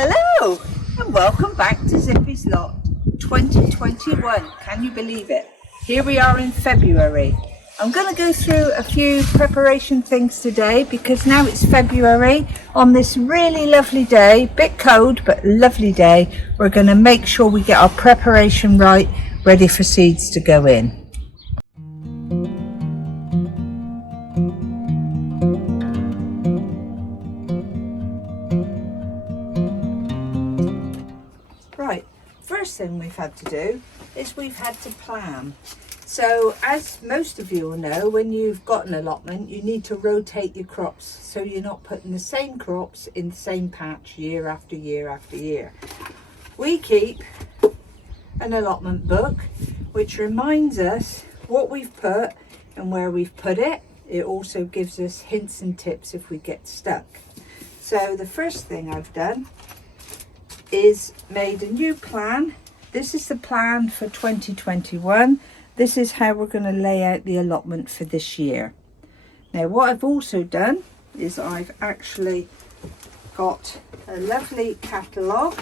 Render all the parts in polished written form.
Hello and welcome back to Zippy's Lot 2021. Can you believe it? Here we are in February. I'm going to go through a few preparation things today because now it's February. On this really lovely day, bit cold but lovely day, we're going to make sure we get our preparation right, ready for seeds to go in. Right, first thing we've had to do is we've had to plan. So as most of you will know, when you've got an allotment, you need to rotate your crops so you're not putting the same crops in the same patch year after year after year. We keep an allotment book which reminds us what we've put and where we've put it. It also gives us hints and tips if we get stuck. So the first thing I've done is made a new plan. This is the plan for 2021. This is how we're going to lay out the allotment for this year. Now what I've also done is I've actually got a lovely catalogue.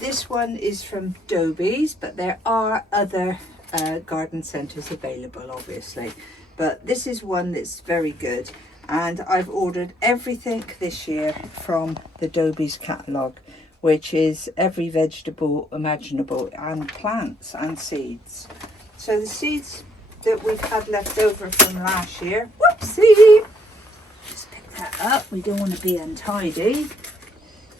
This one is from Dobie's, but there are other garden centres available obviously, but this is one that's very good, and I've ordered everything this year from the Dobie's catalogue, which is every vegetable imaginable and plants and seeds. So the seeds that we've had left over from last year, whoopsie, just pick that up, we don't want to be untidy.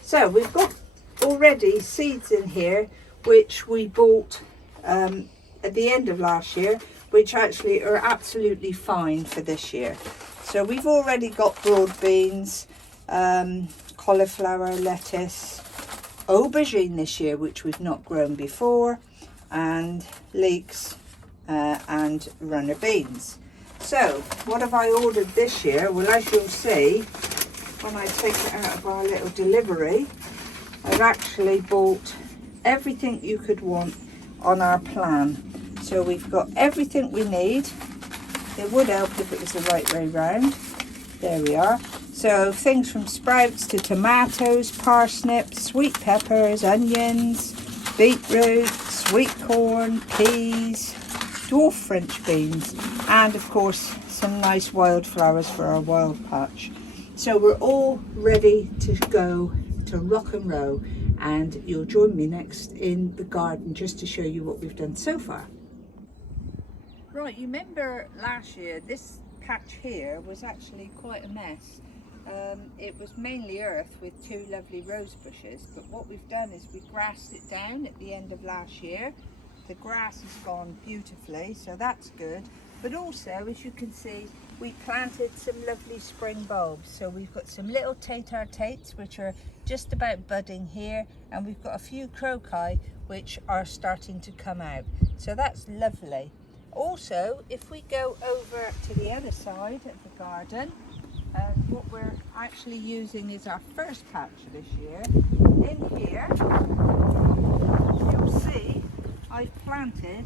So we've got already seeds in here which we bought at the end of last year, which actually are absolutely fine for this year. So we've already got broad beans, cauliflower, lettuce, aubergine this year, which we've not grown before, and leeks and runner beans. So what have I ordered this year? Well, as you'll see when I take it out of our little delivery, I've actually bought everything you could want on our plan. So we've got everything we need. It would help if it was the right way round. There we are. So things from sprouts to tomatoes, parsnips, sweet peppers, onions, beetroot, sweet corn, peas, dwarf French beans, and of course some nice wildflowers for our wild patch. So we're all ready to go to rock and roll, and you'll join me next in the garden just to show you what we've done so far. Right, you remember last year this patch here was actually quite a mess. It was mainly earth with two lovely rose bushes, but what we've done is we grassed it down at the end of last year. The grass has gone beautifully, so that's good. But also, as you can see, we planted some lovely spring bulbs. So we've got some little tates which are just about budding here, and we've got a few crocus which are starting to come out. So that's lovely. Also, if we go over to the other side of the garden, what we're actually using is our first patch this year. In here, you'll see I've planted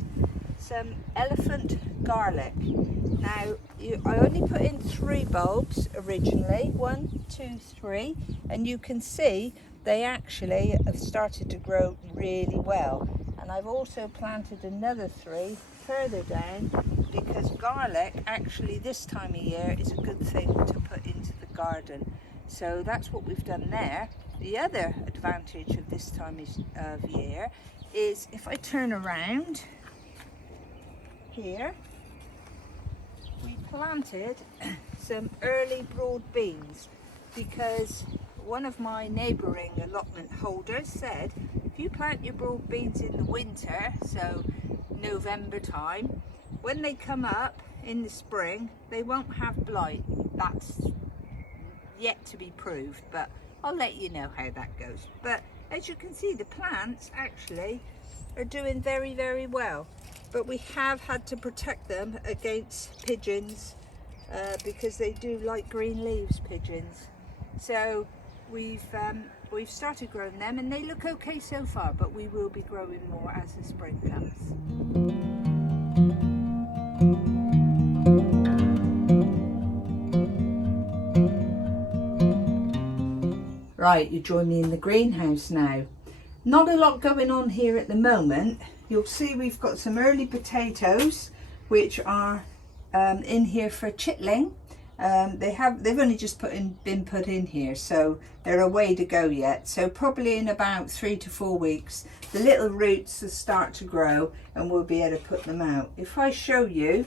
some elephant garlic. Now, I only put in 3 bulbs originally, 1, 2, 3, and you can see they actually have started to grow really well. And I've also planted another 3 further down, because garlic actually this time of year is a good thing to put into the garden. So that's what we've done there. The other advantage of this time of year is if I turn around here, we planted some early broad beans, because one of my neighbouring allotment holders said if you plant your broad beans in the winter, so November time, when they come up in the spring they won't have blight. That's yet to be proved, but I'll let you know how that goes. But as you can see, the plants actually are doing very, very well, but we have had to protect them against pigeons because they do like green leaves, pigeons. So we've started growing them, and they look okay so far, but we will be growing more as the spring comes. Right, you join me in the greenhouse now. Not a lot going on here at the moment. You'll see we've got some early potatoes which are in here for chittling. They've only just been put in here, so they're a way to go yet. So probably in about 3 to 4 weeks the little roots will start to grow and we'll be able to put them out. If I show you,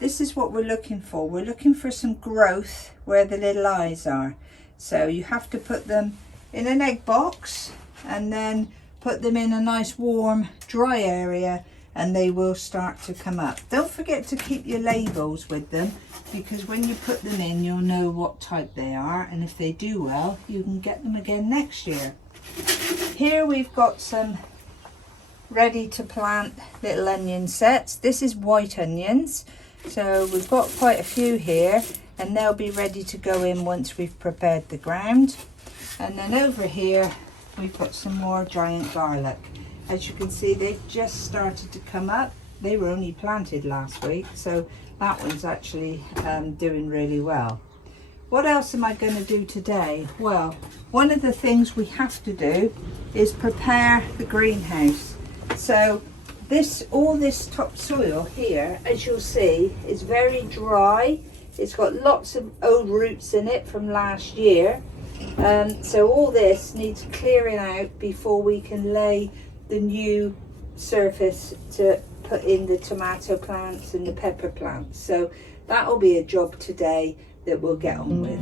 this is what we're looking for. We're looking for some growth where the little eyes are. So you have to put them in an egg box and then put them in a nice warm dry area and they will start to come up. Don't forget to keep your labels with them, because when you put them in you'll know what type they are, and if they do well you can get them again next year. Here we've got some ready to plant little onion sets. This is white onions, so we've got quite a few here and they'll be ready to go in once we've prepared the ground. And then over here we've got some more giant garlic. As you can see, they've just started to come up. They were only planted last week, so that one's actually doing really well. What else am I going to do today? Well, one of the things we have to do is prepare the greenhouse. So all this topsoil here, as you'll see, is very dry. It's got lots of old roots in it from last year. So all this needs clearing out before we can lay the new surface to put in the tomato plants and the pepper plants. So that will be a job today that we'll get on with.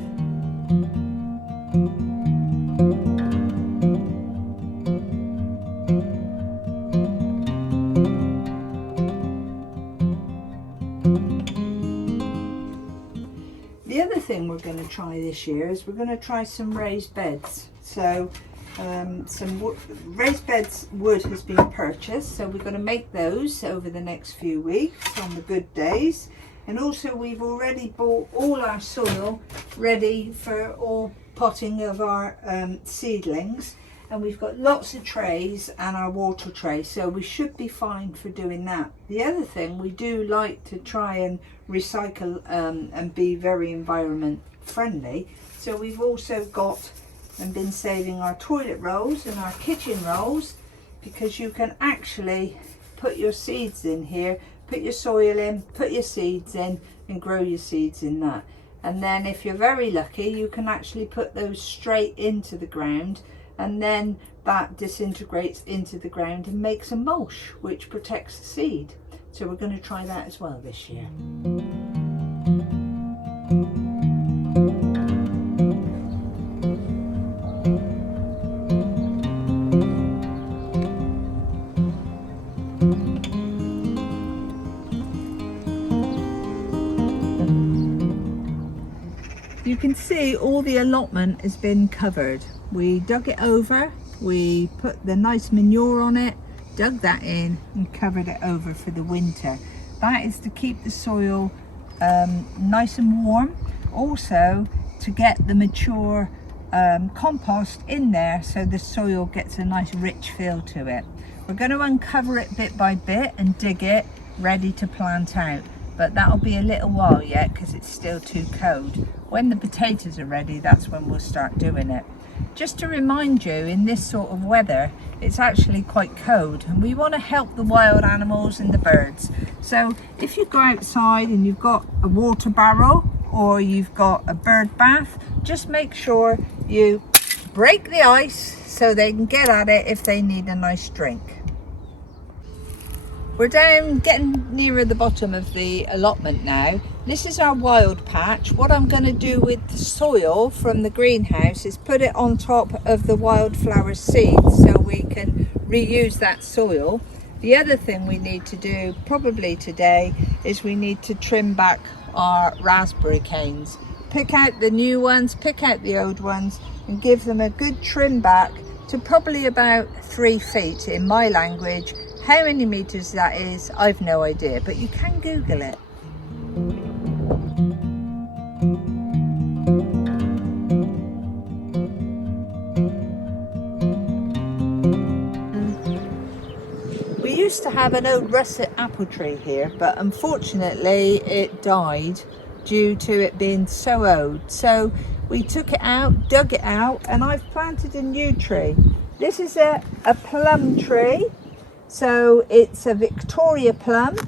The other thing we're going to try this year is we're going to try some raised beds. So raised beds wood has been purchased, so we're going to make those over the next few weeks on the good days. And also we've already bought all our soil ready for all potting of our seedlings, and we've got lots of trays and our water tray, so we should be fine for doing that. The other thing, we do like to try and recycle and be very environment friendly, so we've also got and been saving our toilet rolls and our kitchen rolls, because you can actually put your seeds in here, put your soil in, put your seeds in and grow your seeds in that. And then if you're very lucky you can actually put those straight into the ground, and then that disintegrates into the ground and makes a mulch which protects the seed. So we're going to try that as well this year. You can see all the allotment has been covered. We dug it over, we put the nice manure on it, dug that in and covered it over for the winter. That is to keep the soil nice and warm, also to get the mature compost in there so the soil gets a nice rich feel to it. We're going to uncover it bit by bit and dig it ready to plant out, but that'll be a little while yet because it's still too cold. When the potatoes are ready, that's when we'll start doing it. Just to remind you, in this sort of weather it's actually quite cold and we want to help the wild animals and the birds. So if you go outside and you've got a water barrel or you've got a bird bath, just make sure you break the ice so they can get at it if they need a nice drink. We're down getting nearer the bottom of the allotment now. This is our wild patch. What I'm going to do with the soil from the greenhouse is put it on top of the wildflower seeds so we can reuse that soil. The other thing we need to do probably today is we need to trim back our raspberry canes. Pick out the new ones, pick out the old ones and give them a good trim back to probably about 3 feet in my language. How many meters that is, I've no idea, but you can Google it. We used to have an old russet apple tree here, but unfortunately it died due to it being so old. So we took it out, dug it out, and I've planted a new tree. This is a plum tree. So it's a Victoria plum.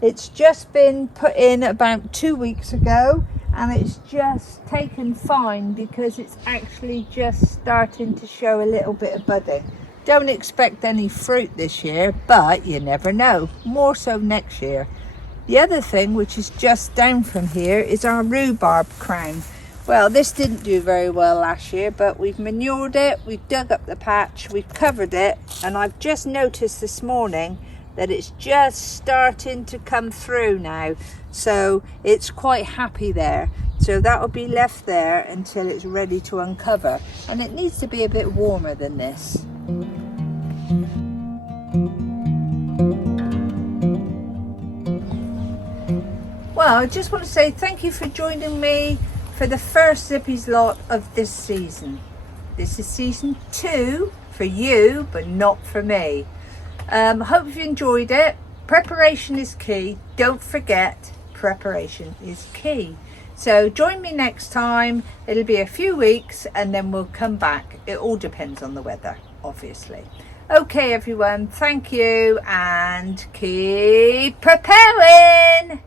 It's just been put in about 2 weeks ago, and it's just taken fine because it's actually just starting to show a little bit of budding. Don't expect any fruit this year, but you never know, more so next year. The other thing, which is just down from here, is our rhubarb crown. Well, this didn't do very well last year, but we've manured it, we've dug up the patch, we've covered it, and I've just noticed this morning that it's just starting to come through now. So it's quite happy there. So that will be left there until it's ready to uncover. And it needs to be a bit warmer than this. Well, I just want to say thank you for joining me for the first Zippy's lot of this season. This is season 2 for you, but not for me. Hope you enjoyed it. Preparation is key. Don't forget, preparation is key. So join me next time. It'll be a few weeks and then we'll come back. It all depends on the weather, obviously. Okay, everyone, thank you and keep preparing.